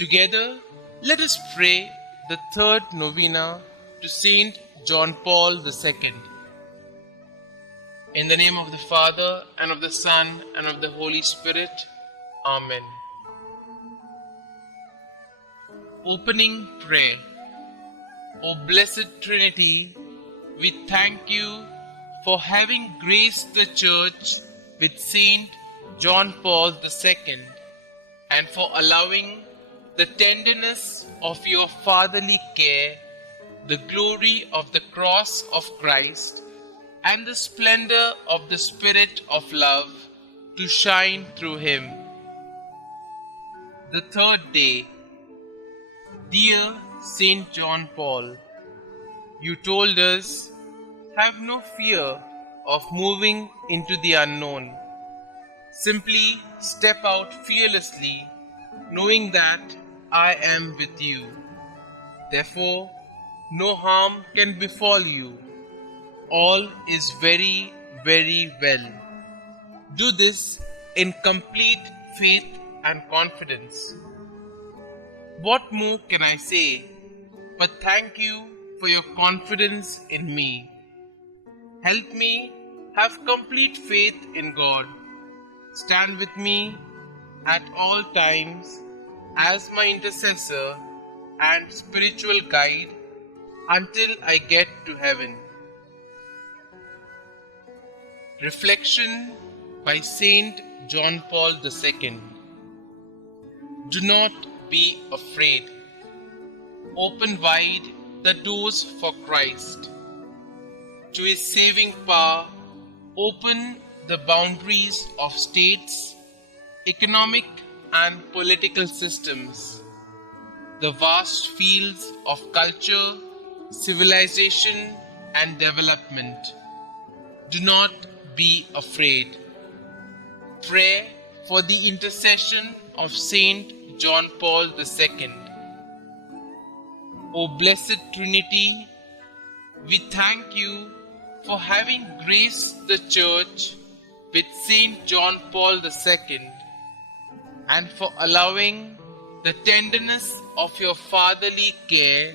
Together, let us pray the third novena to Saint John Paul II. In the name of the Father, and of the Son, and of the Holy Spirit. Amen. Opening prayer. O Blessed Trinity, we thank you for having graced the Church with Saint John Paul II and for allowing the tenderness of your fatherly care, the glory of the cross of Christ, and the splendor of the Spirit of love to shine through him. The third day. Dear Saint John Paul, you told us, have no fear of moving into the unknown. Simply step out fearlessly, knowing that I am with you. Therefore, no harm can befall you. All is very, very well. Do this in complete faith and confidence. What more can I say but thank you for your confidence in me? Help me have complete faith in God. Stand with me at all times as my intercessor and spiritual guide until I get to heaven. Reflection by Saint John Paul II. Do not be afraid. Open wide the doors for Christ. To his saving power, open the boundaries of states, economic and political systems, the vast fields of culture, civilization, and development. Do not be afraid. Pray for the intercession of Saint John Paul II. O Blessed Trinity, we thank you for having graced the Church with Saint John Paul II and for allowing the tenderness of your fatherly care,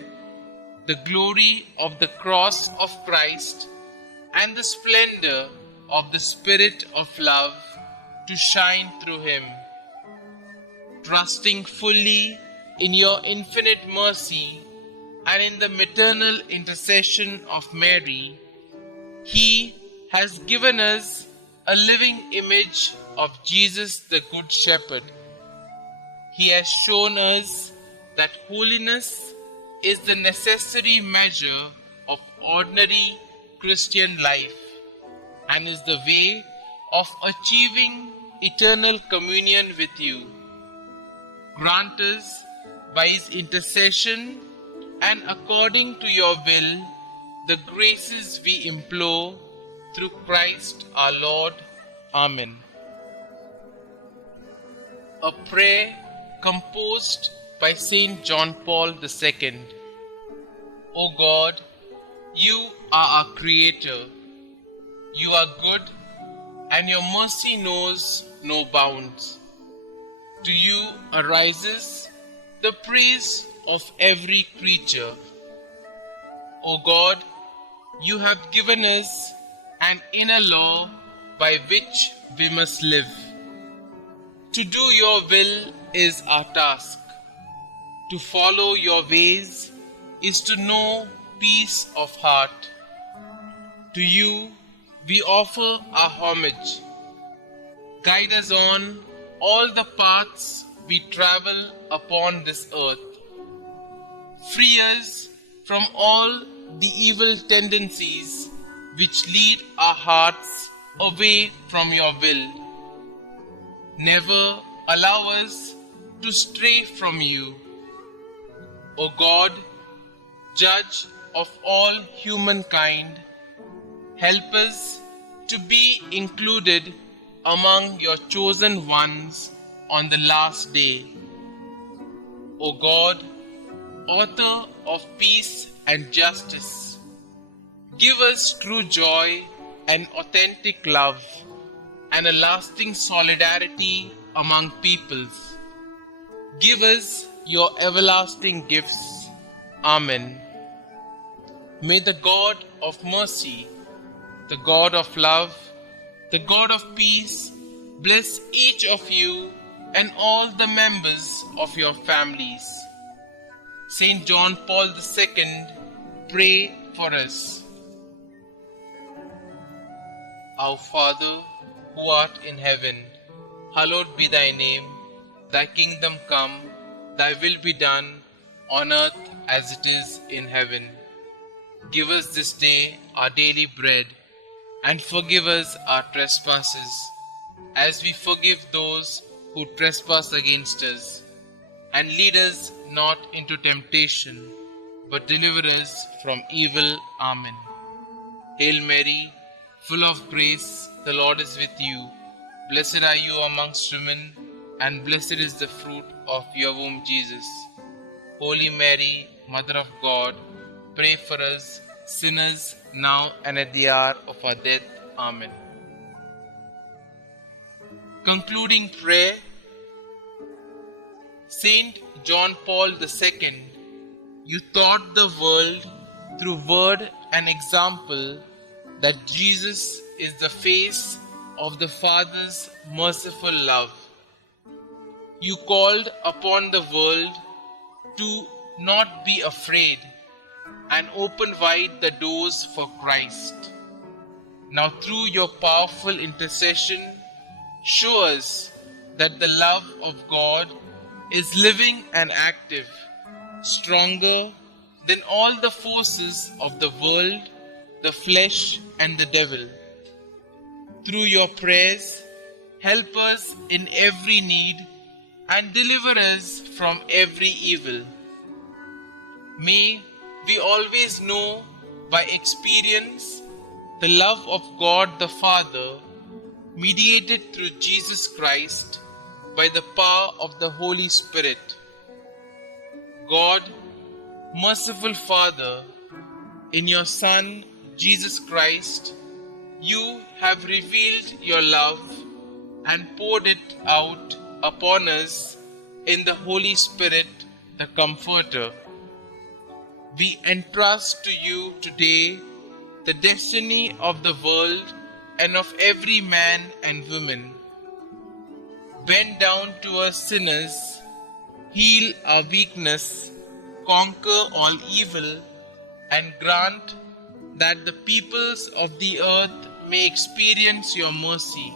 the glory of the cross of Christ, and the splendor of the Spirit of love to shine through him. Trusting fully in your infinite mercy and in the maternal intercession of Mary, he has given us a living image of Jesus the Good Shepherd. He has shown us that holiness is the necessary measure of ordinary Christian life and is the way of achieving eternal communion with you. Grant us, by his intercession and according to your will, the graces we implore through Christ our Lord. Amen. A prayer composed by Saint John Paul II. O God, you are our Creator. You are good, and your mercy knows no bounds. To you arises the praise of every creature. O God, you have given us an inner law by which we must live. To do your will is our task. To follow your ways is to know peace of heart. To you we offer our homage. Guide us on all the paths we travel upon this earth. Free us from all the evil tendencies which lead our hearts away from your will. Never allow us to stray from you. O God, Judge of all humankind, help us to be included among your chosen ones on the last day. O God, Author of peace and justice, give us true joy and authentic love and a lasting solidarity among peoples. Give us your everlasting gifts. Amen. May the God of mercy, the God of love, the God of peace, bless each of you and all the members of your families. Saint John Paul II, pray for us. Our Father, who art in heaven, hallowed be thy name. Thy kingdom come, thy will be done, on earth as it is in heaven. Give us this day our daily bread, and forgive us our trespasses, as we forgive those who trespass against us. And lead us not into temptation, but deliver us from evil. Amen. Hail Mary, full of grace, the Lord is with you. Blessed are you amongst women, and blessed is the fruit of your womb, Jesus. Holy Mary, Mother of God, pray for us sinners, now and at the hour of our death. Amen. Concluding prayer. Saint John Paul II, you taught the world through word and example that Jesus is the face of the Father's merciful love. You called upon the world to not be afraid and open wide the doors for Christ. Now, through your powerful intercession, show us that the love of God is living and active, stronger than all the forces of the world, the flesh, and the devil. Through your prayers, help us in every need and deliver us from every evil. May we always know by experience the love of God the Father, mediated through Jesus Christ by the power of the Holy Spirit. God, merciful Father, in your Son, Jesus Christ, you have revealed your love and poured it out upon us in the Holy Spirit, the Comforter. We entrust to you today the destiny of the world and of every man and woman. Bend down to us sinners, heal our weakness, conquer all evil, and grant that the peoples of the earth may experience your mercy.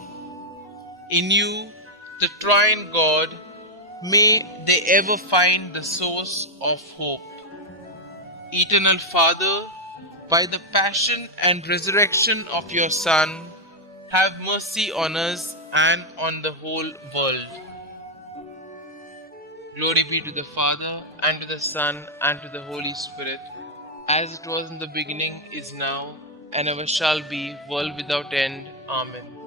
In you, the Triune God, may they ever find the source of hope. Eternal Father, by the passion and resurrection of your Son, have mercy on us and on the whole world. Glory be to the Father, and to the Son, and to the Holy Spirit, as it was in the beginning, is now, and ever shall be, world without end. Amen.